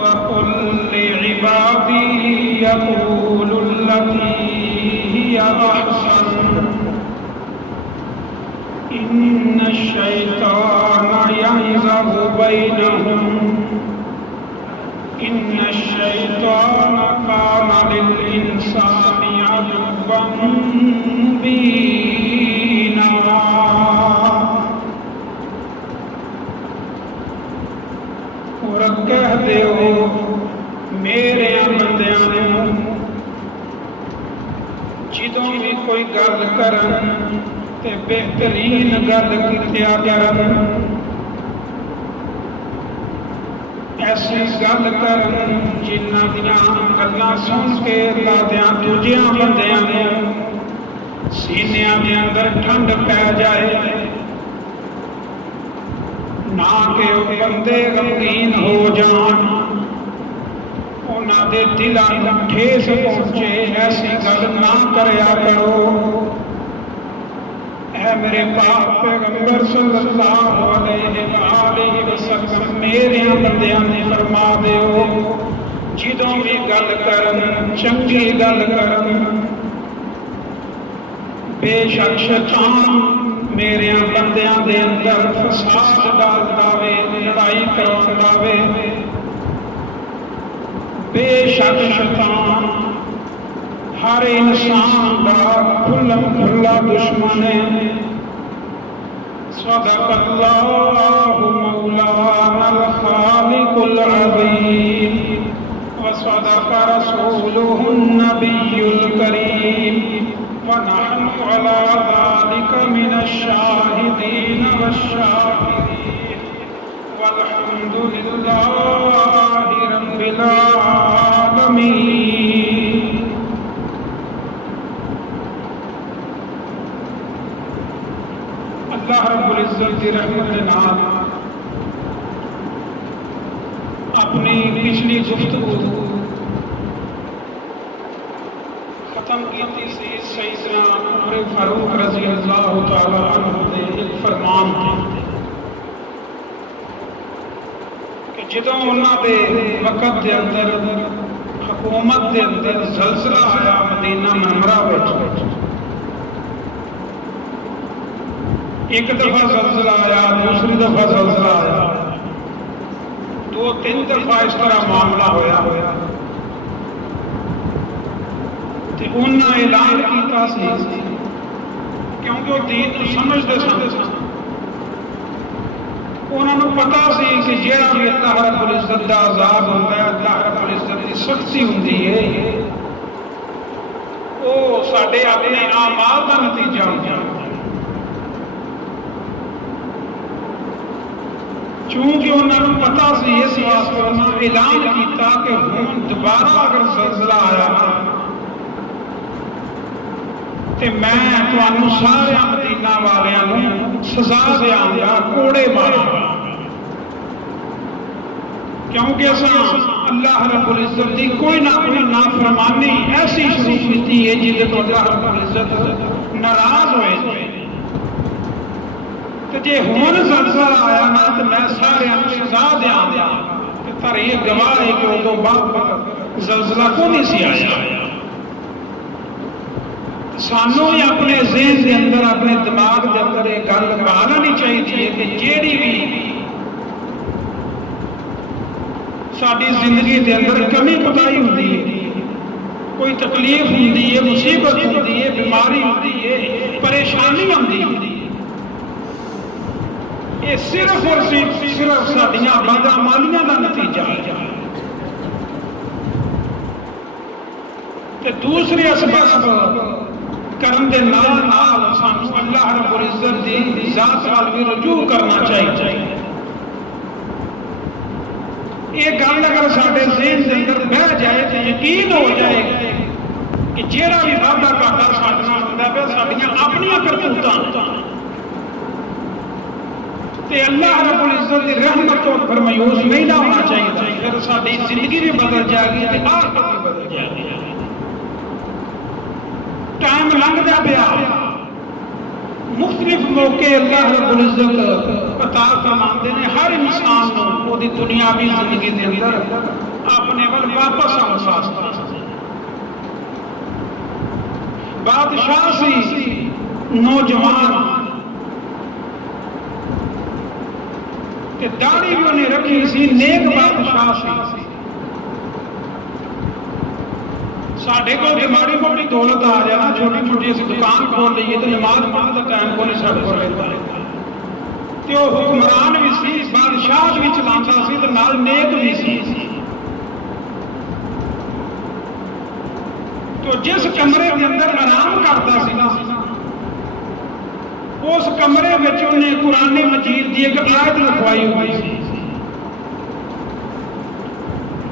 وَقُلْ لِعِبَادِي يَقُولُوا الَّتِي هِيَ أَحْسَنُ إِنَّ الشَّيْطَانَ يَنزَغُ بَيْنَهُمْ إِنَّ الشَّيْطَانَ كَانَ لِلْإِنسَانِ عَدُوًّا مُّبِينًا۔ اور کہہ دیو میرے بندیاں نوں جدوں بھی کوئی گل کرن تے بہترین گل کیتیا کرن، ایسی گل کرن جنہاں دیاں گلاں سن کے اللہ دیاں دوجیاں بندیاں نوں سینیاں دے اندر ٹھنڈ پی جائے، نہ کہ وہ بندے غمگین ہو جان، انہاں دے دلاں نوں ٹھیس پہنچے، ایسی گل نہ کریا کرو۔ اے میرے پاک پیغمبر صلی اللہ علیہ وآلہ وسلم میرے بندیاں نے فرما دیو جدوں بھی گل کرن چنگی گل کرن، بے شک شیطان میرے بندیاں دے اندر فساد ڈال داوے، لڑائی کروا داوے۔ بے شک شیطان ہر انسان دا کھلم کھلا دشمن ہے۔ صدق اللہ مولانا الخالق العظیم وصدق رسولہ النبی الکریم ونحن على ذلك من الشاہدین والشاکرین والحمد للہ رب العالمین۔ اللہ رب العزت کی رحمت نال اپنی پچھلی گفتگو ختم کیتی سی سیدنا عمر فاروق رضی اللہ تعالی عنہ دے ایک فرمان کہ جدوں انہاں دے وقت دے اندر حکومت دے اندر زلزلہ آیا مدینہ منورہ وچ، ایک دفعہ زلزلہ آیا، دوسری دفعہ زلزلہ آیا، دو تین دفعہ اس طرح معاملہ ہویا، تے انہاں اعلان کیتا سی کیونکہ وہ دین کو سمجھتے سن، انہوں نے پتا سی کہ جیڑا بھی اللہ رب العزت دا عذاب ہوتا ہے، اللہ رب العزت کی سختی ہوندی ہے، وہ ساڈے اپنے اعمال دا نتیجہ ہوتا ہے۔ چونکہ انہوں نے پتا سی اس واسطے انہوں نے اعلان کیتا کہ ہوں دوبارہ اگر زلزلہ آیا تے میں تانوں سارے مدینہ والیاں نوں سزا دیاں گا، کوڑے ماراں گا، کیونکہ اساں اللہ رب العزت دی کوئی نہ کوئی نافرمانی ایسی شروع کیتی ہے جہدے تو اللہ رب العزت ناراض ہوئے۔ جے ہون زلزلہ آیا نا تو میں سارے سزا دیاں گا، پر یہ گواہ ہے کہ وہ بعد زلزلہ کو نہیں سی آیا۔ سانوں ہی اپنے ذہن کے اندر اپنے دماغ کے اندر ایک گل لگانی چاہیے کہ جیڑی بھی ساری زندگی کے اندر کمی کوتاہی ہوتی ہے، کوئی تکلیف ہوتی ہے، مصیبت ہوتی ہے، بیماری ہوتی ہے، پریشانی ہوتی ہے، یہ صرف اور صرف ساڈیاں بدعمالیاں کا نتیجہ ہے۔ دوسرے اسباب کرن دے نال نال سانوں اللہ رب العزت دی ذات وال بھی رجوع کرنا چاہیے۔ یہ گل اگر ساڈے ذہن دے اندر بہ جائے تو یقین ہو جائے کہ جیڑا بھی واقعہ گھاٹا ساڈے نال ہوندا پیا ساڈیاں اپنیاں کرتوتاں تے اللہ رب العزت دی رحمت تو پھر مایوس نہیں نہ ہونا چاہیے، پھر ساری زندگی بھی بدل جائے گی تے آخرت بھی بدل جائے گی۔ ٹائم لنگدا پیا، مختلف موقع اللہ رب العزت عطا فرماتے ہیں ہر انسان کو وہ دنیاوی زندگی کے اندر اپنے ول واپس آنے واسطے۔ بادشاہ سی نوجوان کہ داڑھی بھی انہیں رکھی سی، نیک بادشاہ سی۔ ساڈے کو ماڑی موٹی دولت آ جائے، چھوٹی چھوٹی اسی دکان کھول لیے تو نماز پڑھنے کا ٹائم کو نہیں ساڈے کول رہتا۔ تے وہ حکمران بھی سی، بادشاہ بھی چلاتا سی تے نال نیک بھی سی۔ تو جس کمرے کے اندر آرام کرتا سی نا، اس کمرے میں انہیں قرآن مجید کی ایک آیت لکھوائی ہوئی سی۔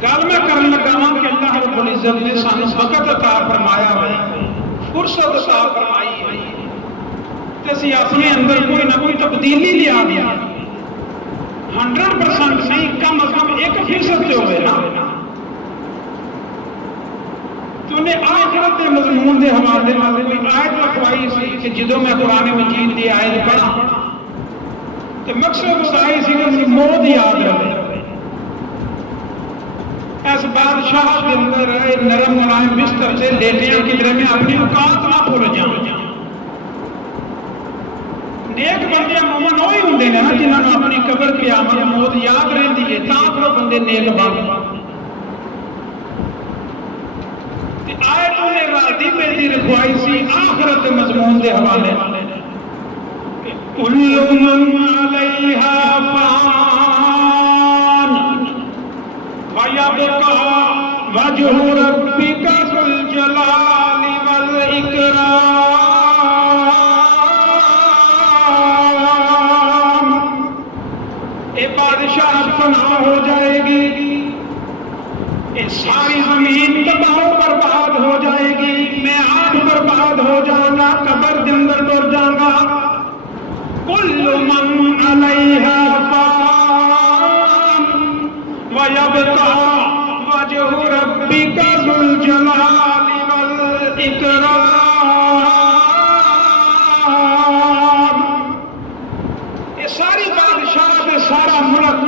گل میں کرن لگا ہوں کہ اللہ رب العزت نے سانو وقت عطا فرمایا ہے، فرصت عطا فرمائی ہے تے اسی اپنے اندر کوئی نہ کوئی تبدیلی لیا دیا۔ 100% نہیں، کم از کم 1% تے ہوئے نا۔ تو انہیں آخرت کے مضمون کے حوالے نال کوئی آیت لکھوائی سی کہ جدوں میں قرآن مجید کی آیت پڑھا تو مقصد اس آئی سی کہ مجھے موت یاد رہے۔ اس بادشاہ کے اندر نرم ملائم بستر سے لیٹے کدھر میں اپنی اوقات نہ بھول جاؤں۔ نیک بندے مومن وہی ہوندے نے نا جنہاں نوں اپنی قبر قیامت موت یاد رہندی ہے، تاں پھر بندے نیک بن۔ آیت نے راتی پہ دی رکھوائی سی آخرت مضمون دے حوالے کل من علیہا فان ویبقى وجہ ربک ذو الجلال والاکرام۔ اے بادشاہ فنا ہو جائے گی، اے ساری زمین تباہ و برباد ہو جائے گی، میں آپ برباد ہو جاؤں گا، قبر کے اندر ڈر جاؤں گا۔ کل من علیہا فان ویبقى وجہ ربک ذو الجلال والاکرام۔ یہ ساری بادشاہ سارا ملک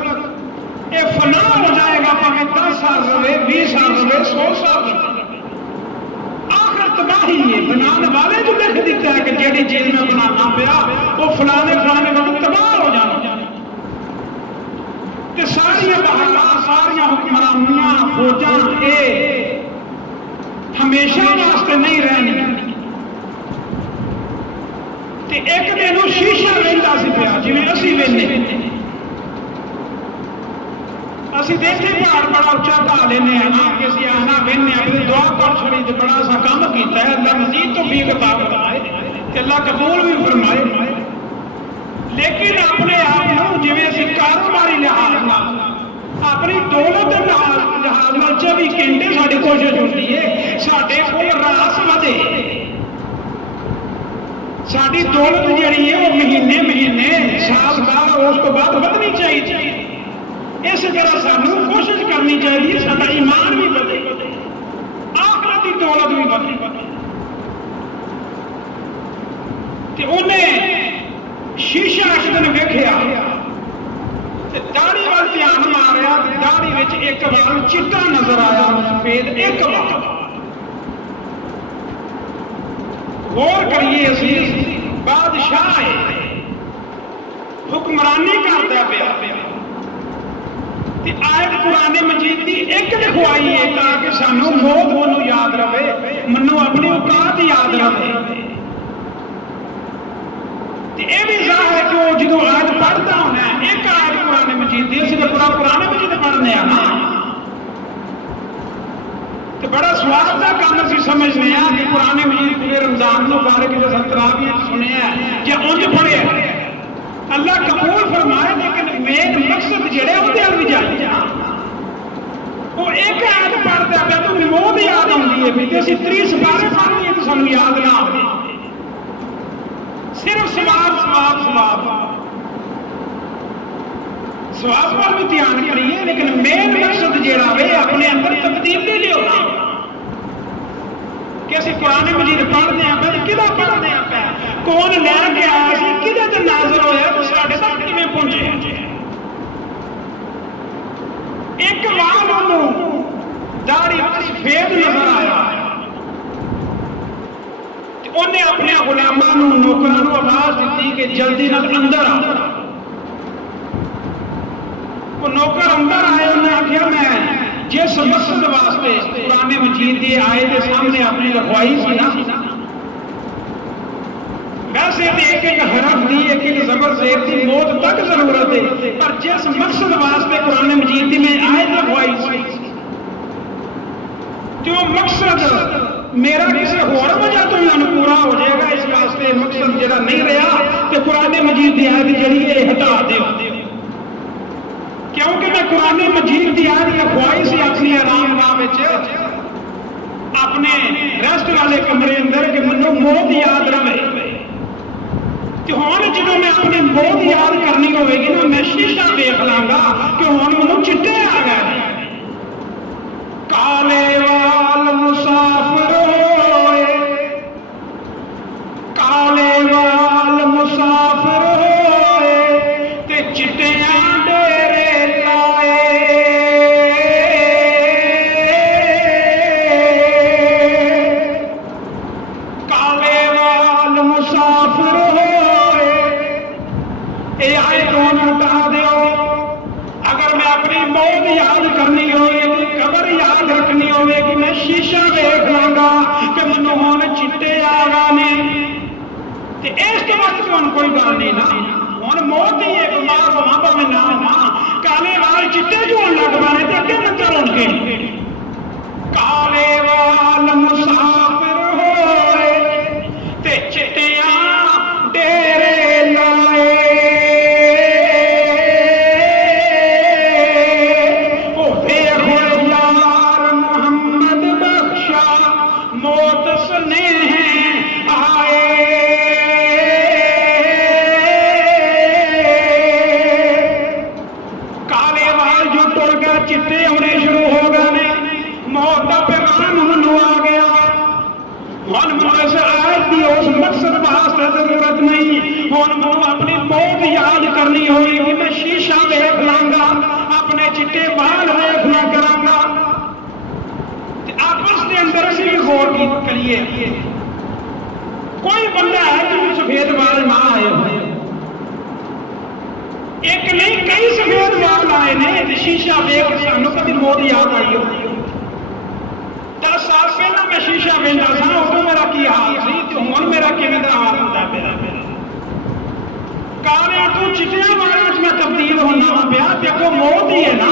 یہ فنا ہو جائے گا، پاکے 10 سال رہے، 20 سال رہے، 100 سال رہے۔ آخر تباہی ہے، بنانے والے جو لکھ دیتا ہے کہ جیڑی چیز میں بنانا پیا وہ فلانے وقت تباہ ہو جانا۔ کہ ساری بہارات، ساری حکمرانیاں، فوجاں یہ ہمیشہ واسطے نہیں رہنی۔ تے ایک دن وہ شیشہ رہتا سی پیا جویں اسی ویلے اسی دیکھے پہاڑ بڑا اچھا ڈھا لینے ہیں نا کہ اسی آنا بہنے اپنی دعا کر چھوڑی تو بڑا سا کام کیتا ہے، اللہ مزید تو بھی عطا فرمائے کہ اللہ قبول بھی فرمائے۔ لیکن اپنے آپ کو جویں اسی کاروباری لحاظ نال اپنی دولت لحاظ نال 24 گھنٹے ساری کوشش ہوتی ہے ساڈے کول راس ودے، ساری دولت جڑی ہے وہ مہینے سال بعد اس کو بعد ودنی چاہیے۔ اس طرح سانو کوشش کرنی چاہیے سارا ایمان بھی بدے، آخرت کی دولت بھی بدے۔ انہیں شیشہ ایک دن ویکھیا داڑھی وال دھیان ماریا، داڑھی وچ ایک وال چٹا نظر آیا، سفید ایک وال۔ غور کریے، اسی بادشاہ حکمرانی کرتا پیا، آیت قرآن مجید کی ایک لکھوائی ہے تاکہ سانو موت منو یاد رہے، منو اپنی اوقات یاد رہے۔ یہ بھی ظاہر ہے کہ وہ جدو آیت پڑھتا ہونا ہے، ایک آیت قرآن مجید دی، اسی پورا قرآن مجید پڑھنے آنا تو بڑا سواد کا کام اسی سمجھنے ہیں کہ قرآن مجید پورے رمضان مبارک جو تراویح سنے ہیں کہ انج پڑھے اللہ قبول فرمائے، لیکن مین مقصد جڑے ہوتے ہیں بھی جائے وہ ایک آیت پڑھتا پیا تو موت یاد آتی ہے بھی اسی 30 سپارے پڑھنی ہے تو سانو یاد نہ آئے، صرف ثواب ثواب ثواب ثواب پر بھی دھیان کریے، لیکن مین مقصد جڑا ہے اپنے اندر تبدیلی لے ہونا کہ اسی قرآن مجید پڑھنے ہیں پہ کدا پڑھنے ہیں پہ کون لے کے آیا سی کدے تے نازل ہویا تو ساڈے تک کیویں پہنچے ایک وار انہوں داڑھی سفید نظر آیا انہیں اپنے غلاماں نوکراں آواز دیتی کہ جلدی نال اندر آ وہ نوکر اندر آئے انہیں آخیا میں جس مقصد واسطے قرآن مجید کی آیت کے سامنے اپنی لکھوائی سی نا ویسے ایک ایک حرف دی ایک ایک زبر زیر دی موت تک ضرورت ہے پر جس مقصد واسطے قرآن مجید کی میں آیت لکھوائی سی تو مقصد میرا کسی اور وجہ تو پورا ہو جائے گا اس واسطے مقصد جڑا نہیں رہا کہ قرآن مجید کی آیت جڑی ہے ہٹا دے کیونکہ میں قرآن مجید کی آیت لکھوائی سی اپنی آرام گاہ اپنے ریسٹ والے کمرے اندر کہ منو موت یاد رہے تو ہوں جب میں اپنی موت یاد کرنی ہوئے گی نا میں شیشہ دیکھ لاں گا کہ ہوں منو چٹے آ گئے کالے وال مسافر ہوئے کالے وال مسافر ہوئے تے چٹیاں ڈیرے لائے کالے وال مسافر ہوئے اے آئے کون ہٹا دیو اگر میں اپنی موت یاد کرنی ہوئے قبر یاد رکھنی ہوئے کہ میں شیشہ دیکھ لاں گا کہ منو ہون چٹے آ گانے تے اس کے بعد کون کوئی گل نہیں نا ہون موت ہی ہے بیمار ہواں پا میں نام ہاں کالے وال چٹے جو لگ بانے تے اگے نظر ہون کے کالے وال مسافر ہوئے تے چٹیاں ڈیرے لائے چٹے ہونے شروع ہو گئے موت کا پیغام منو آ گیا ہن منو اس آیت دی اس مقصد واسطے ضرورت نہیں ہن منو اپنی موت یاد کرنی ہوئی کہ میں شیشہ دیکھ لاں گا اپنے چٹے بال دیکھنا کراں گا آپس کے اندر اسی بھی غور کریے کوئی بندہ ہے جو سفید بال نہ آئے ہوئے ایک نہیں کئی سفید وال آئے نے شیشہ دیکھ سانو کبھی موت یاد آئی ہو 10 سال پہلا میں شیشہ ویندا سا ادو میرا کی حال سی تے ہن میرا کیویں دا حال ہوندا پیا کالے تو چٹیاں والے میں تبدیل ہونا پیا دیکھو موت ہی ہے نا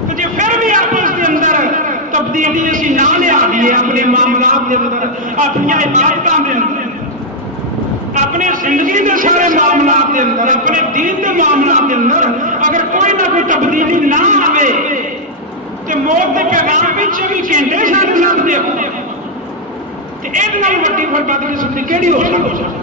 تو جی پھر بھی آپس کے اندر تبدیلی اسی نہ لیا دیے اپنے معاملات کے اندر اپنی عبادتوں کے اندر اپنے زندگی کے سارے معاملات کے اندر اپنے دین کے معاملات کے اندر اگر کوئی نہ کوئی تبدیلی نہ آئے تو موت کے پیغام بھی 24 گھنٹے سارے لگ دے تو ایک نال وڈی بربادی کی زندگی کیڑی ہو سکتی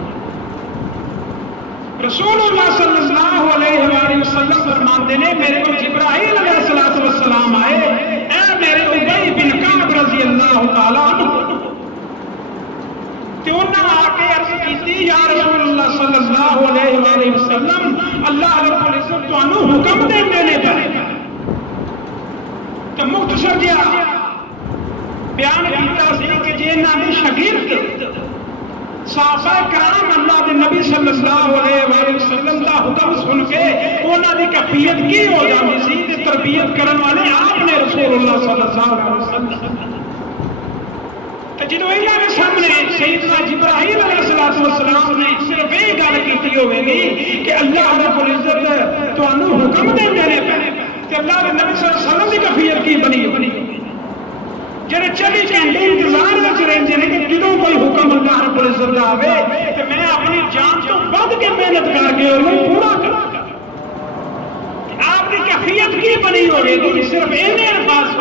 رسول اللہ صلی اللہ علیہ وآلہ وسلم فرماتے ہیں میرے کو جبرائیل علیہ السلام آئے اے میرے ابی بن کعب رضی اللہ تعالیٰ عنہ تو انہوں نے آکے عرض کیتی یا رسول اللہ صلی اللہ علیہ وآلہ وسلم اللہ رب العزت تو انہوں حکم دینے پر تو مختصر جیا بیان کیتا سی کہ جینا نے شاگرد صحابہ کرام اللہ کے نبی صلی اللہ علیہ وآلہ وسلم کا حکم سن کے انہوں نے کیفیت کی ہو جاتی سی کہ تربیت کرنے والے آپ نے رسول اللہ صلی اللہ علیہ وسلم تو جنہوں اللہ کے سامنے سیدنا جبرائیل علیہ السلام نے صرف یہ گل کی ہوئے گی کہ اللہ رب العزت تو انہوں حکم دینے پہ کہ اللہ کے نبی صلی اللہ علیہ وسلم کی کیفیت کی بنی جنہیں 24 گھنٹے انتظار میں رہتے ہیں کہ جدوں کوئی حکم اللہ رب العزت آوے تو میں اپنی جان تو بڑھ کے محنت کر کے انہوں پورا کروں آپ کی کیفیت کی بنی ہوئے گی صرف انہیں الفاظ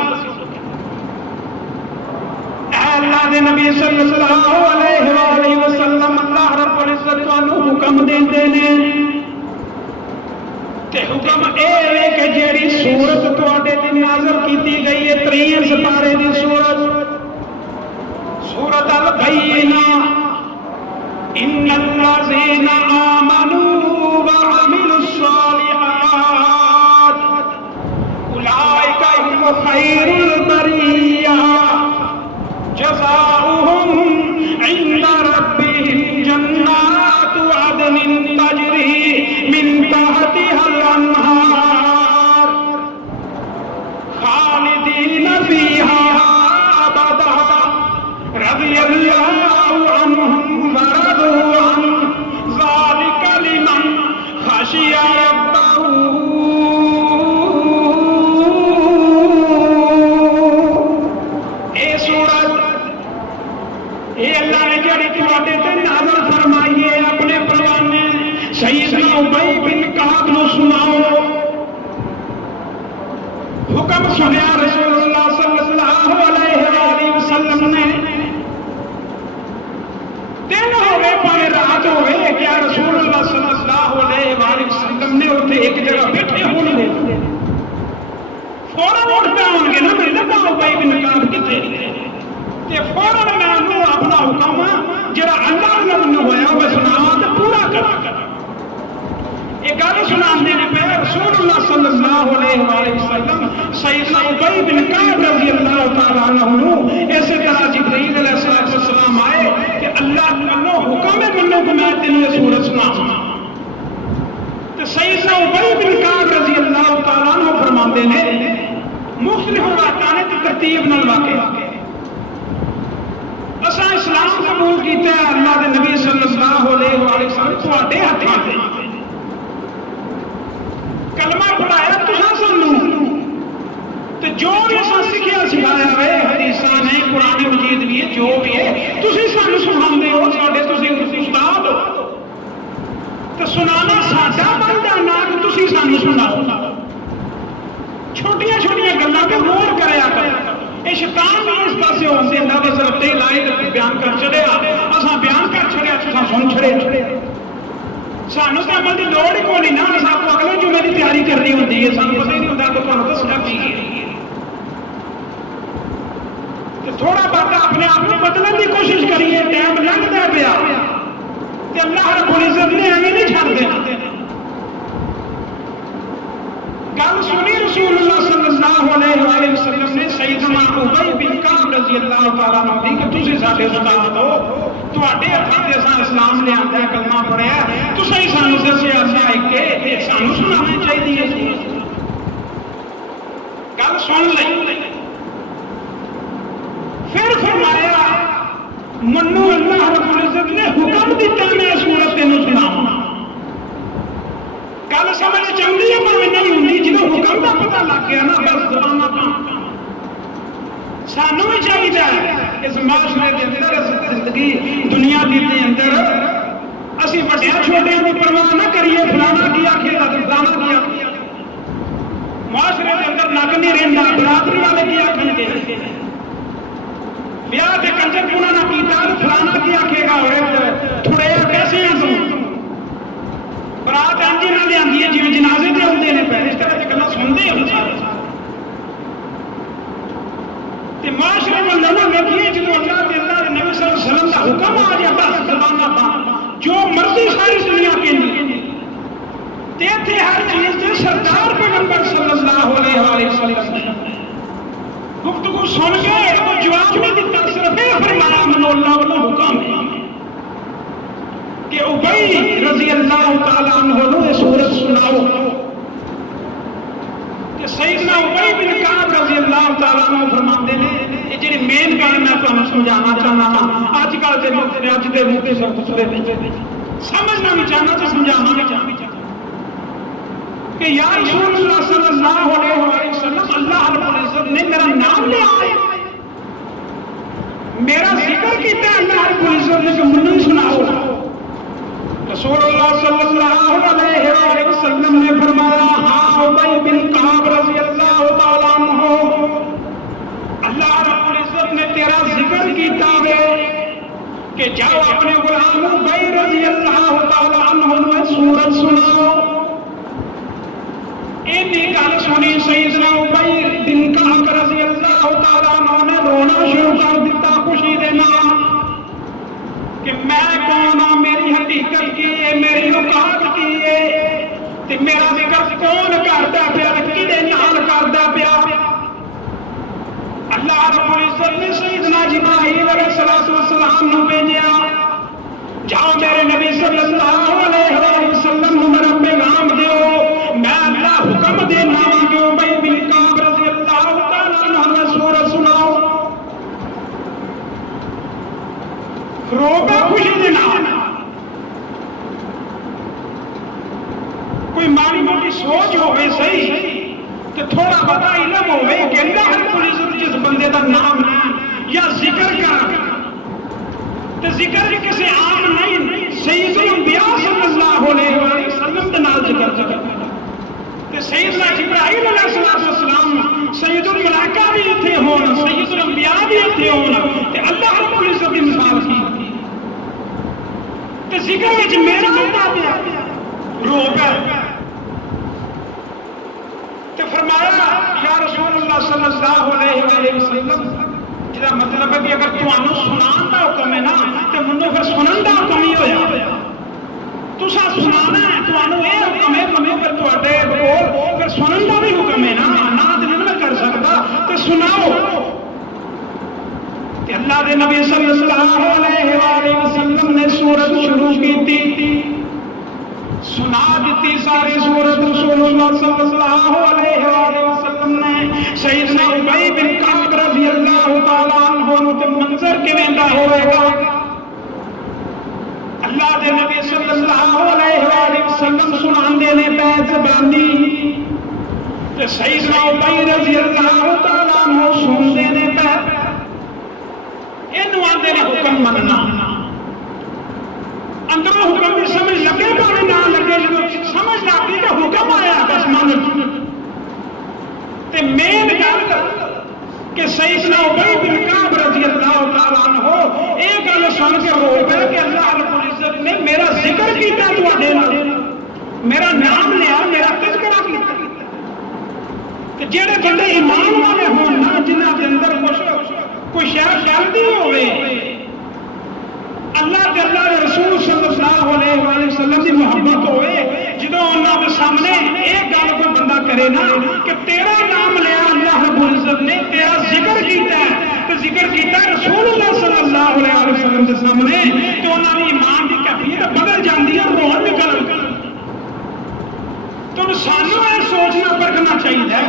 اللہ دے نبی صلی اللہ علیہ وآلہ وسلم اللہ رب العزت تو انہوں حکم دیتے ہیں تے حکم اے ہے کہ جیڑی سورت تو آٹے دن نازل کیتی گئی ہے 3 سپارے دی سورت سورت البینہ خير البرية جزاؤهم عند ربهم جنات عدن تجري من تحتها الأنهار خالدين فيها أبدا رضي الله عنهم ورضوا عنه ذلك لمن خشي ربه اے سورت اے اللہ نے جڑی تواڈے تے نازل فرمائی ہے اپنے پروانے سیدنا ابی بن کعب نو سناؤ حکم سنیا رسول اللہ صلی اللہ علیہ وآلہ وسلم نے دن ہوئے پاویں رات ہوئے کیا رسول اللہ صلی اللہ علیہ وآلہ وسلم نے اتنے ایک جگہ بیٹھے ہون گے فوراً اٹھتے ہون گے نا میں لگا ابی بن کعب کتے تے فوراً میں انہوں اپنا حکم جڑا اللہ نے منو ہویا وہ سناواں تے پورا کرا یہ گل سناندے نے پہ رسول اللہ صلی اللہ علیہ وآلہ وسلم سیدنا ابی بن کعب رضی اللہ تعالیٰ عنہ اسی طرح جبرائیل علیہ السلام آئے کہ اللہ منو حکم ہے منو کہ میں تینوں یہ سورت سناواں تو سیدنا ابی بن کعب رضی اللہ تعالیٰ عنہ فرماندے نے مختلف واقعات کی ترتیب نال واقع اساں اسلام قبول کیتا ہے اللہ دے نبی صلی اللہ علیہ وآلہ وسلم تواڈے ہتھاں تے کلمہ پڑھایا تساں سانوں تے جو بھی اساں سکھیا سکھایا ہے حدیثاں نے قرآن مجید بھی ہے جو بھی ہے تسی سانوں سناندے ہو ساڈے تسی استاد ہو تے سنانا ساڈا بندا نہ کہ تسی سانوں سناؤ چھوٹیاں چھوٹیاں گلاں تے غور کریا کر اے شیطان بھی اس پاسے ہوندے اللہ دے طرف تے لائے تے بیان کر چھڑیا اساں بیان کر چھڑیا تساں سن چھڑے سانوں تے عمل دی لوڑ ہی کوئی نہیں نہ سانوں اگلے جمعے دی تیاری کرنی ہوندی ہے سانوں پتہ ہی نہیں ہوندا کہ تانوں دسنا کی ہے تے تھوڑا بہت اپنے آپ کو بدلن دی کوشش کریے ٹائم لنگدا پیا تے اللہ رب العزت نے ایویں نہیں چھڈ دینا گل سنی رسول اللہ صلی اللہ علیہ وآلہ وسلم نے سیدنا ابی بن کعب رضی اللہ تعالیٰ عنہ دی کہ تسی ساڈے استاد ہو تواڈے ہتھاں تے اساں اسلام لے آندا کلمہ پڑھیا تسی سانوں دسیا اساں کہ سانوں سنانا چاہیے گل سن لئی پھر فرمایا منو اللہ رب العزت نے حکم دیتا میں سورت تینوں سناواں گل سمجھ چاہیے پر نہیں ہوندی جدوں حکم کا پتہ لگ گیا نا بس زباناں پاں سانوں بھی چاہیے اس معاشرے کے اندر اس زندگی دنیا کے اندر اسی وڈیاں چھوٹیاں کی پرواہ نہ کریے فلانا کی آکھے گا تو فلانا کی آکھے گا معاشرے کے اندر نک نہیں رہندا برادری والے کی آکھن گے بیاہ تے کنجر پونا نہ کیتا تو فلانا کی آکھے گا تھوڑے پیسے ہیں برات انج نہ لیاندی ہے جویں جنازے تے ہوندے نے پہ اس طرح دی گلاں سنتے ہو سارے تے معاشرے میں نہ ویکھیے جدوں اللہ تے اللہ دے نبی صلی اللہ علیہ وسلم دا حکم آ جائے بس زباناں پاں جو مرضی ساری دنیا کہندی تے ایتھے ہر چیز تے سردار پیغمبر صلی اللہ علیہ وسلم گفتگو سن کے وہ جواب نہیں دیتا صرف یہ فرمایا منو اللہ والا حکم ہے کہ ابی رضی اللہ تعالیٰ عنہ نو یہ سورت سناؤ کہ سیدنا ابی بن کعب رضی اللہ تعالیٰ عنہ فرماندے نے یہ جڑی مین گل میں تانوں سمجھانا چاہنا ہاں اج کل دے مفتی اج دے مفتی سب پوچھدے نے سمجھنا بھی چاہنا تے سمجھانا بھی چاہنا کہ یا رسول اللہ صلی اللہ علیہ وسلم اللہ رب العزت نے میرا نام لیا ہے میرا ذکر کیتا ہے اللہ رب العزت نے کہ منو سناؤ رسول اللہ صلی اللہ علیہ وسلم نے فرمایا ہاں ابی بن کعب رضی اللہ تعالیٰ عنہ اللہ رب العزت نے تیرا ذکر کیتا ہے کہ جاؤ اپنے غلام ابی رضی اللہ تعالیٰ عنہ نے سورت سناؤ اینی گل سنی سیدنا ابی بن کعب رضی اللہ تعالیٰ عنہ نے رونا شروع کر دیتا خوشی دے نال کہ میں کون ہوں میری حقیقت کی ہے میری اوقات کی ہے تے میرا ذکر کون کرتا پیا کدے نال کرتا پیا اللہ رب العزت نے سیدنا جبرائیل علیہ السلام نو بھیجیا، جاؤ میرے نبی صلی اللہ علیہ وآلہ وسلم نو میرا پیغام دیو، میں اللہ حکم دینا کہ ابی بن کعب رضی اللہ تعالیٰ عنہ میں سورت سناؤ۔ روبہ خوشی دینا، کوئی ماڑی موٹی سوچ ہوئے صحیح کہ تھوڑا بتا علم ہوئے کہ اللہ رب العزت جس بندے دا نام یا ذکر کر تو ذکر کسی عام نہیں، سید الانبیاء صلی اللہ علیہ وسلم کے نال ذکر کہ سیدنا جبرائیل علیہ السلام سید الملائکہ بھی اتنے ہون، سید الانبیاء بھی اتنے ہون کہ اللہ رب العزت کی مثال کی کہ ذکر وچ میرا ہوتا پیا رو گئے تو فرمایا یا رسول اللہ صلی اللہ علیہ وآلہ وسلم، جدا مطلب ہے کہ اگر تمہوں سنان دا حکم ہے نا تو منو پھر سنن دا حکم ہی ہویا، تسا سنانا ہے تمہوں یہ حکم ہے منو پھر تواڈے کول پھر سنن دا بھی حکم ہے نا، نہ تے نہیں کر سکتا تو سناؤ۔ کہ اللہ دے نبی صلی اللہ علیہ وآلہ وسلم نے سورت شروع کی تھی، سنا دیتی ساری سورت، رسول اللہ صلی اللہ علیہ وآلہ وسلم نے سیدنا ابی بن کعب رضی اللہ تعالیٰ عنہ تے منظر کیویں دا ہوئے گا، اللہ دے نبی صلی اللہ علیہ وآلہ وسلم سناندے نے بے زبانی تے سیدنا ابی رضی اللہ تعالیٰ عنہ سندے نے بے، اینو آندے نے حکم مننا، اندروں حکم بھی سمجھ لگے پانے نہ لگے، جب سمجھ لگی کہ حکم آیا بس مان تے مین گل کہ سیدنا ابی بن کعب رضی اللہ تعالیٰ عنہ ایک گل سن کے ہو گیا کہ اللہ رب العزت نے میرا ذکر کیتا تواڈے نال، میرا نام لیا، میرا تذکرہ کیتا کہ جڑے بندے ایمان والے ہون نا، جنہاں دے اندر کوئی شے شرطی ہوئے، اللہ کے اللہ کے رسول صلی اللہ علیہ وآلہ وسلم کی محبت ہوئے، جدو انہوں کے سامنے ایک گل کوئی بندہ کرے نا کہ تیرا نام لیا اللہ رب العزت نے، تیرا ذکر کیتا ہے تو ذکر کیتا ہے رسول اللہ صلی اللہ علیہ وسلم کے سامنے، تو انہوں نے ایمان کی کیفیت بدل جاتی ہے، روح نکل۔ تو سانو یہ سوچنا پرکھنا چاہیے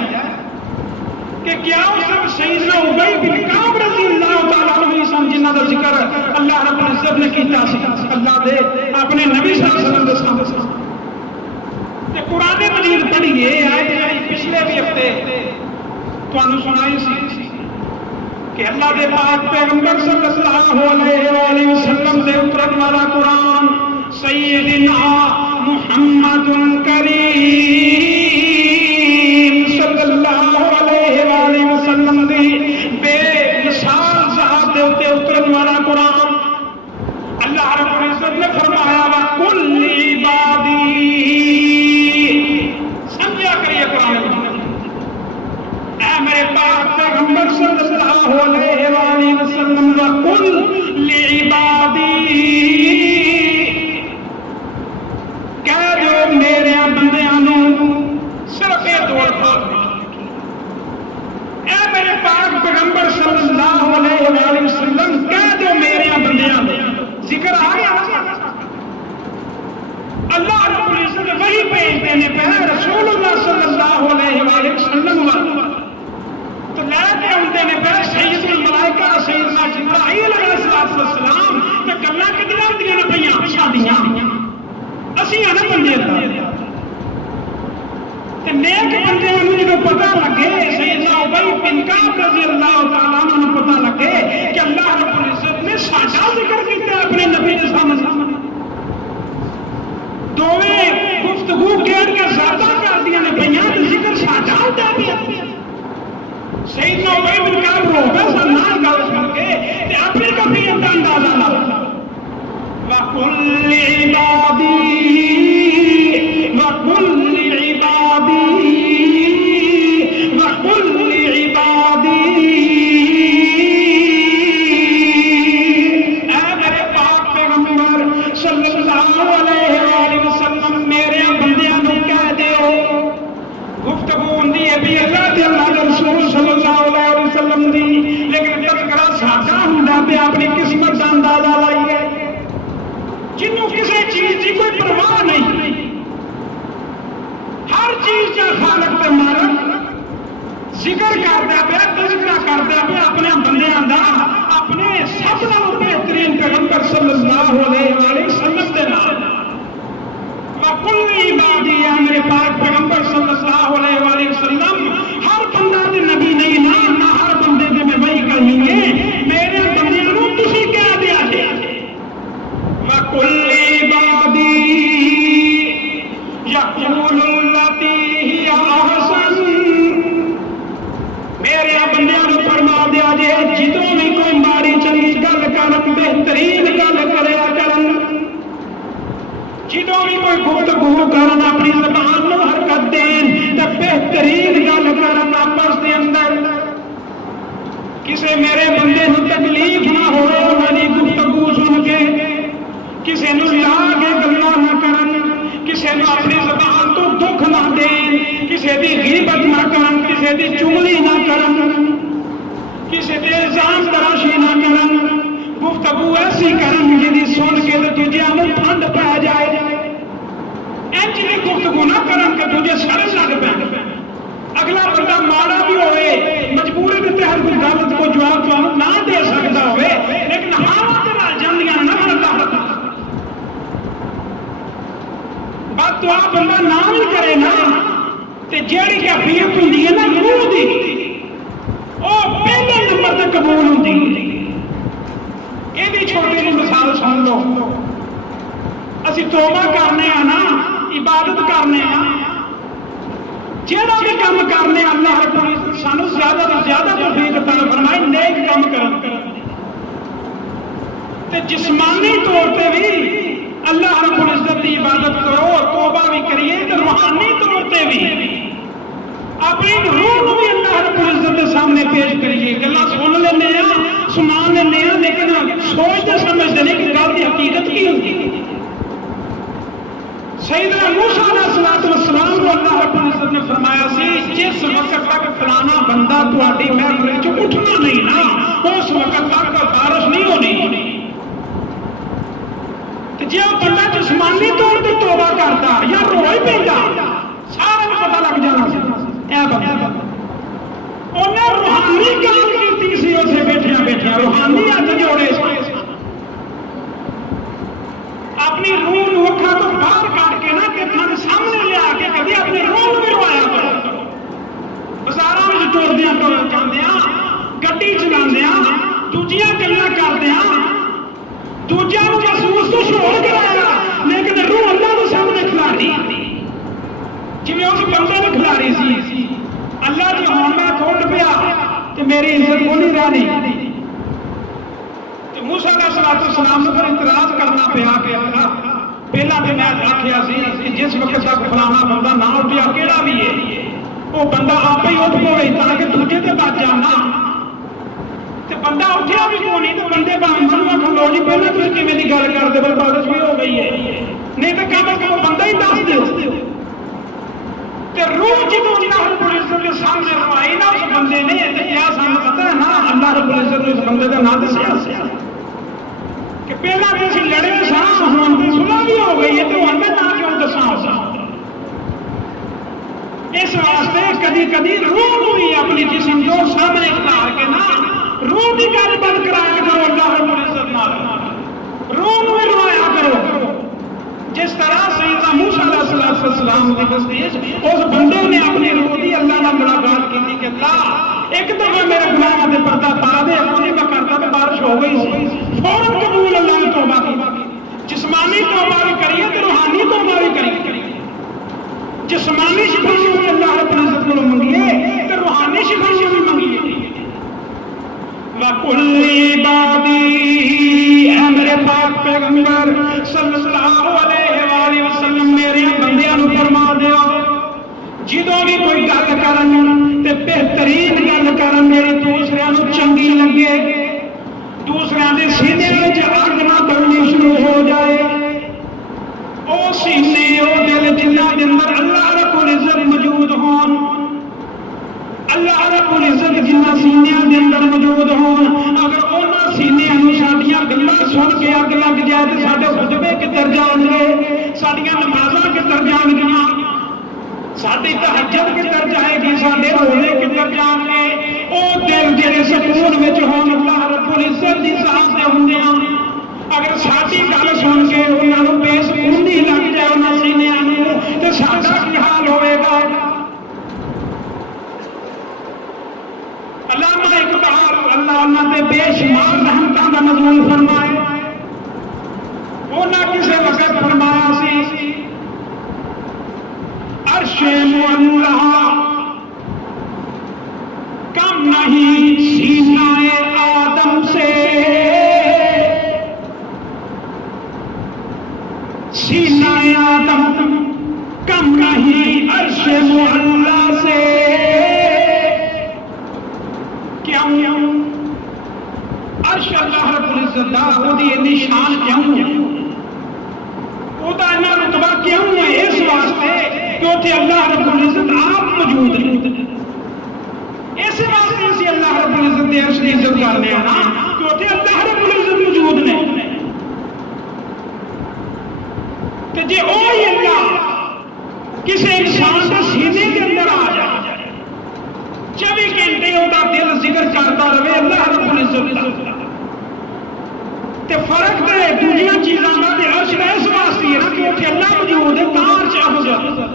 کہ کیا اس سیدنا ابی بن کعب رضی اللہ تعالیٰ عنہ سن جنہاں دا ذکر اللہ رب العزت نے کیتا سی اللہ دے اپنے نبی صلی اللہ علیہ وسلم دے سامنے تے قرآن مجید پڑھیے آیت پچھلے بھی ہفتے تانوں سنائی سی کہ اللہ دے پاک پیغمبر صلی اللہ علیہ وآلہ وسلم دے اترن والا قرآن سیدنا محمد کریم صلی اللہ علیہ وآلہ وسلم دی بے مثال ذات دے اوتے اترن والا قرآن، اللہ رب العزت نے فرمایا وَقُلْ عِبَادِي، سمجھا کریے قرآن اے میرے پاک پیغمبر صلی اللہ علیہ وآلہ وسلم وَقُلْ لِعِبَادِي، کہہ دو میرے بندیاں نو، صرف یہ دو الفاظ اے میرے پاک پیغمبر صلی اللہ علیہ وآلہ وسلم کہہ دو میرے بندیاں نو، ذکر آ گیا اللہ رب العزت وہی بھیجتے ہیں پہ رسول اللہ صلی اللہ علیہ وآلہ وسلم تو لے کے آتے ہیں پہ سید الملائکہ سیدنا جبرائیل علیہ السلام تو گلاں کتنا ہوندیاں نے پئیاں سادیاں اسی ہیں نا بندے تے نیک بندے نوں جدوں پتہ لگے سیدنا ابی بن کعب رضی اللہ تعالیٰ عنہ نوں پتہ لگے کہ اللہ رب العزت نے ساڈا ذکر کیتا اپنے نبی دے سامنے، دوویں گفتگو کر کے زیادہ کر دیا نے پئیاں تے ذکر ساڈا ہوندا پیا، سیدنا ابی بن کعب رو گیا سن نال گل سن کے تے اپنی کیفیت دا اندازہ لا وَقُلْ عِبَادِي وَقُلْ عِبَادِي وَقُلْ عِبَادِي، اے میرے پاک پیغمبر صلی اللہ علیہ وآلہ وسلم میرے بندیاں نوں کہہ دیو، گفتگو ہوندی ہے بھی اللہ دے اللہ دے رسول صلی اللہ علیہ وسلم دی، تے مالک ذکر کردا پیا تذکرہ کردا پیا اپنے بندیاں دا اپنے سب نالوں بہترین پیغمبر صلی اللہ علیہ وآلہ وسلم دے نال وَقُلْ عِبَادِي یا میرے پاک پیغمبر صلی اللہ علیہ وآلہ وسلم ہر بندہ دے نبی نہیں نہ ہر بندے دے میں وحی کرنی ہے میرے بندیاں نوں تسی کہہ دیا جے وَقُلْ عِبَادِي یقولوا التی ہی احسن میرے بندیاں نوں فرما دیا جے جدوں بھی کوئی ماڑی چنگی گل کرن بہترین گل کریا کرن جدوں بھی کوئی گفتگو کرن اپنی زبان نوں حرکت دین تے بہترین گل کرن آپس دے اندر کسے میرے بندے نوں تکلیف نہ ہوئے انہاں دی گفتگو سن کے کسے نوں لا کے گلاں نہ کرن کسے نوں اپنی زبان تو دکھ نہ دین کسے دی غیبت نہ کرن کسے دی چغلی نہ کرن کسے دی الزام تراشی نہ کرن گفتگو ایسی کرن جدی سن کے تے دوجیاں نوں ٹھنڈ پے جائے انج دی گفتگو نہ کرن کہ دوجے سڑن لگ پین اگلا بندہ ماڑا بھی ہوئے مجبوری کے تحت کوئی غلط کو جواب تانوں نہ دے سکتا ہوئے لیکن ہاں تے نال جاندیاں نہ منتا بات تو آپ بندہ نہ بھی کرے نا تے جیڑی کیفیت ہوندی ہے نا روح دی او پہلے نمبر تے قبول ہوندی یہ چھوٹی جی مثال سن لو اسی توبہ کرنے ہاں نا عبادت کرنے ہاں جیڑا بھی کام کرنے اللہ رب العزت سانو زیادہ تو زیادہ توفیق عطا فرمائے نیک کام کرن تے جسمانی طور پہ بھی اللہ رب العزت کی عبادت کرو توبہ بھی کریے تے روحانی طور پہ بھی اپنی روح کو بھی اللہ رب العزت کے سامنے پیش کریے گلا سن لینے ہاں سنا لینے ہاں لیکن سوچتے سمجھتے نہیں کہ گل کی حقیقت کی ہوتی سیدنا موسیٰ علیہ السلام کو اللہ رب العزت نے فرمایا سی جس وقت تک فلانا بندہ تہاڈی محفل وچ اٹھنا نہیں نا اس وقت تک بارش نہیں ہونی جی وہ بندہ جسمانی طور پہ توبہ کرتا یا روئی پیندا سارے کو پتہ لگ جانا اے بندہ انہیں روحانی کام کیتی سی اسے بیٹھیاں بیٹھیاں روحانی ہاتھ جوڑے اپنی روح نو اکھاں تو باہر کٹ کے نا کہ سامنے لیا کے کبھی اپنی روح نو بھی روایا کرو بازاراں وچ ٹردیاں جاندیاں گڈی چلاندیاں دوجیاں گلاں کردیاں دوجیاں نو محسوس تو شعور کرایا لیکن روح اللہ دے سامنے کھلاری جویں اس بندے نے کھلاری سی اللہ جی ہن میں کھول پیا تے میری عزت کو نہیں رہنی تے موسیٰ علیہ السلام نے پر اعتراض کرنا پیا کہ اللہ پہلا تے میں آکھیا سی کہ جس وقت تک فلانا بندہ نہ اٹھیا کیڑا بھی ہے وہ بندہ آپ ہی اٹھ پوے تاکہ دوجے تے بچ جانا تے بندہ اٹھیا بھی کیوں نہیں تے بندے باندھ کھلو جی پہلے تسی کیویں دی گل کردے پر بارش بھی ہو گئی ہے نہیں تے کم از کم بندہ ہی دس دیو تے روح جدوں اللہ رب العزت کے سامنے روائی نا اس بندے نے تے کیا سانوں پتہ ہے نا اللہ رب العزت نے اس بندے دا نام دسیا کہ پہلا بھی اسی لڑے سا ہن تے سنا بھی ہو گئی ہے تے ہن میں نہ کیوں دساں اس واسطے کدی کدی روح کو بھی اپنی جسم کو سامنے کھلار کے نا روح بھی گل بند کرایا کرو اللہ رب العزت نال روح نو روایا کرو جس طرح سیدنا موسیٰ علیہ السلام کی تصدیق اس بندے نے اپنی روح دی اللہ نال ملاقات کی کہ اللہ ایک دفعہ میرے گناہاں تے پردہ پا دے خود میں کرتا تے بارش ہو گئی سی فوراً قبول اللہ نے توبہ کی جسمانی توبہ بھی کریے تے روحانی توبہ بھی کریے جسمانی شفاؤں میں اللہ رب العزت کو منگیے تے روحانی شفاؤں بھی منگیے وَقُلْ عِبَادِي اے میرے پاک پیغمبر صلی اللہ علیہ وآلہ وسلم میرے بندیاں نو فرما دیو جدوں بھی کوئی گل کرن تے بہترین گل کرن میری دوسریاں نو چنگی لگے دوسریاں دے سینے وچ اگ نہ بلنی شروع ہو جائے او سینے او دل جنہاں دے اندر اللہ رب العزت موجود ہون اللہ رب العزت جنہ سینیاں دے اندر موجود ہون اگر انہاں سینیاں نو ساڈیاں گلاں سن کے اگ لگ جائے تے ساڈے خطبے کدھر جان گے ساڈیاں نمازاں کدھر جان گیاں ساری تہجد کدھر جائے گی، سارے روزے کدھر جان گے؟ وہ دل جڑے سکون وچ ہون اللہ رب العزت دی ذات دے ہوندے ہیں، اگر ساری گل سن کے انہاں نوں بے سکونی لگ جائے انہاں سینیاں نوں تے ساڈا کی حال ہوئے گا؟ علامہ اقبال اللہ انہاں تے بے شمار رحمتاں دا نزول فرمائے، انہاں کسے وقت فرمایا سی عرش معلّہ کم نہیں سینہ آدم سے، سینہ آدم کم نہیں عرش معلّہ سے، کیوں؟ عرش اللہ رب العزت دا وہدی نشان کیوں؟ وہدا اتنا رتبہ کیوں ہے؟ اس واسطے کہ اتنے اللہ رب العزت آپ موجود ہیں، اس واسطے اسی اللہ رب العزت کی عرش کی عزت کرنے ہیں نا کہ اتنے اللہ رب العزت موجود نے۔ کہ جی وہی اللہ کسی انسان کے سینے کے اندر آ جائے 24 گھنٹے وہ دل ذکر کرتا رہے اللہ رب العزت کا، تے فرق تو ہے دوسری چیزوں کا تے عرش کا اس واسطے ہے نا کہ اتنے اللہ موجود ہے، کہاں چاہو جاتا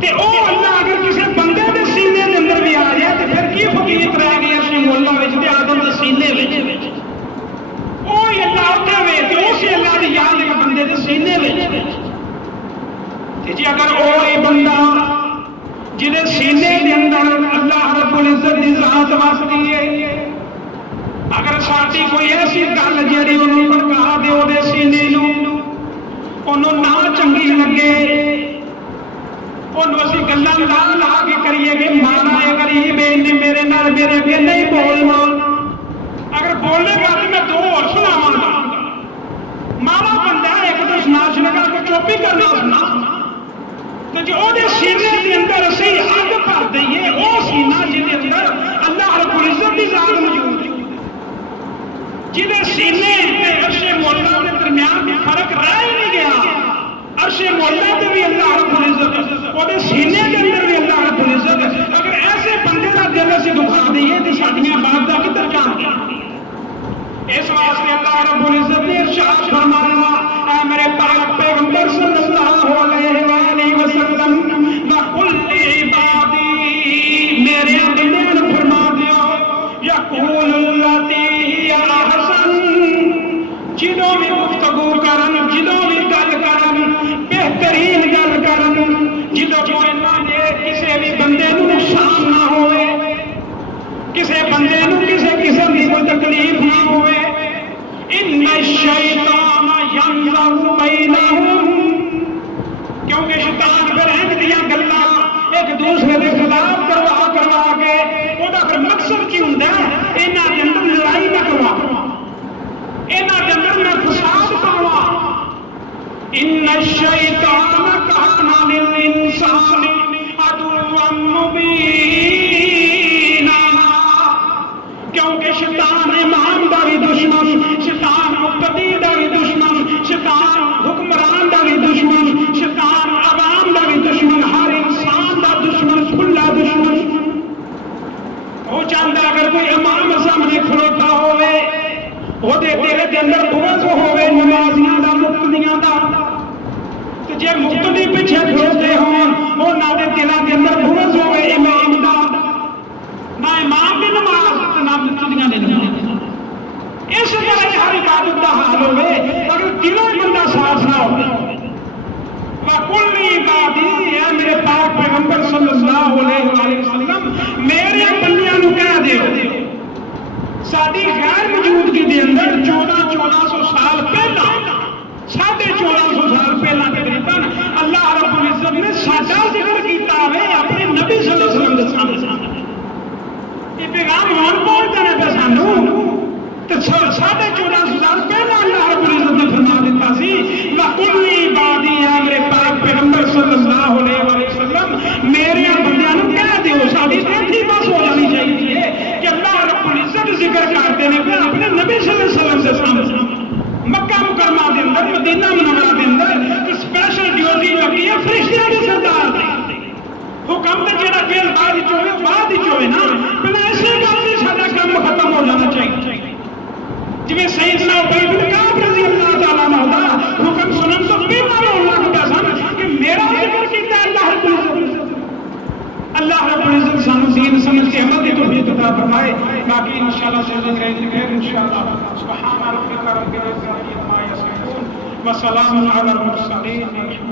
تے او اللہ اگر کسی بندے کے سینے کے اندر بھی آ جائے تو پھر کی فقیرت رہ گئی عرش مولا تے آدم کے سینے وچ، وہی اللہ اتنے وے تے اسی اللہ کی یاد ایک بندے کے سینے وچ۔ جی اگر وہی بندہ جنہیں سینے کے اندر اللہ رب العزت کی ذات واسطی ہے، اگر ساری کوئی ایسی گل جیڑی انہوں بھڑکا دے وہ سینے انہوں نہ چنگی لگے، انہوں اسی گلاں لا لا کے کریے کہ مانا ہے غریب ہے میرے نال میرے اگے نہیں بولنا، اگر بولے گا تو میں دو اور سناواں گا، ماما بندہ ایک تو سنا کر کو چپ ہی کرنا سنا، تو جو وہ سینے کے اندر اسی اگ بھر دئیے وہ سینہ جہاں اندر اللہ رب العزت کی ذات موجود ہے، جہاں سینے تے عرش مولا کے درمیان بھی فرق رہ ہی نہیں گیا، عرش مولا تے بھی اللہ رب العزت وہ سینے کے اندر بھی اللہ رب العزت، اگر ایسے بندے کا دل اسی دکھا دئیے تو ساڈیاں عبادتاں کدھر جان گیا؟ اس واسطے اللہ رب العزت نے ارشاد فرمایا اے میرے پاک پیغمبر صلی اللہ علیہ وآلہ وسلم وقل لعبادی میرے بندیاں نوں فرما دیو یقول اللاتی ہی احسن، جدوں بھی گفتگو کرن جدوں بھی گل کرن بہترین گل کرن، جدوں کوئی نہ دے کسی بھی بندے نوں نقصان نہ ہوئے، کسی بندے نوں کسی قسم کی کوئی تکلیف نہ ہوئے، ان الشیطان ینزغ بینہم، کیونکہ شیطان پھر ان دیا گلاں ایک دوسرے کے خلاف کروا کے وہ پھر مقصد کی ہوندا ہے انہاں دے اندر لڑائی نہ کروا، انہاں دے اندر میں فساد پاواں، ان الشیطان کان للانسان عدوا مبینا، کیونکہ شیطان امام دا بھی دشمن، شیطان مقتدی دا بھی دشمن، شیطان حکمران دا بھی دشمن، شیطان عوام دا بھی دشمن، ہر انسان دا دشمن، کھلا دشمن۔ وہ چاہتا اگر کوئی امام سامنے کھلوتا ہوئے وہ دل کے اندر بغض ہوئے نمازیاں دا مقتدیاں دا، تو جے مقتدی پیچھے کھلوتے ہون وہ نہ دے دلاں کے اندر بغض ہوئے امام دا، نہ امام کی نماز نہ مقتدیاں دی نماز، اس طرح ہر عبادت کا حال ہوئے اگر دلوں بندہ صاف نہ ہو۔ وَقُلْ عِبَادِي اے میرے پاک پیغمبر صلی اللہ علیہ وآلہ وسلم میرے بندیاں نوں کہہ دیو ساری غیر موجودگی دے اندر 1400 سال پہلا 1450 سال پہلا تقریباً اللہ رب العزت نے ساڈا ذکر کیتا ہے اپنے نبی صلی اللہ علیہ وسلم دے سامنے، یہ پیغام ہون کون دینے پہ سانوں؟ تو 1450 سال پہلا اللہ رب العزت نے فرما دیتا سی وَقُلْ عِبَادِي اے میرے پاک پیغمبر صلی اللہ علیہ وسلم میرے بندیاں نوں کہہ دیو، ساری تیتھی بس ہو جانی چاہیے کہ اللہ رب العزت ذکر کرتے ہیں کہ اپنے نبی صلی اللہ علیہ وسلم سے سامنے مکہ مکرمہ دے اندر مدینہ منورہ دے اندر اسپیشل ڈیوٹی لگی ہے فرشتیاں دی سردار حکم تے جڑا دل بعد وچ ہوئے نا بنا ایسے گل تے سارا کام ختم ہو جانا چاہیے جویں سیدنا ابی بن کعب رضی اللہ تعالیٰ عنہ دا حکم سنن تو پہلا رو لگتا سن کہ میرا ذکر کیتا اللہ رب العزت اللہ رب العزت سانو دین سمجھ کے عمل کی توفیق عطا فرمائے باقی انشاءاللہ سے رہیں گے انشاءاللہ سبحان ربک رب العزت عما یصفون وسلام علی المرسلین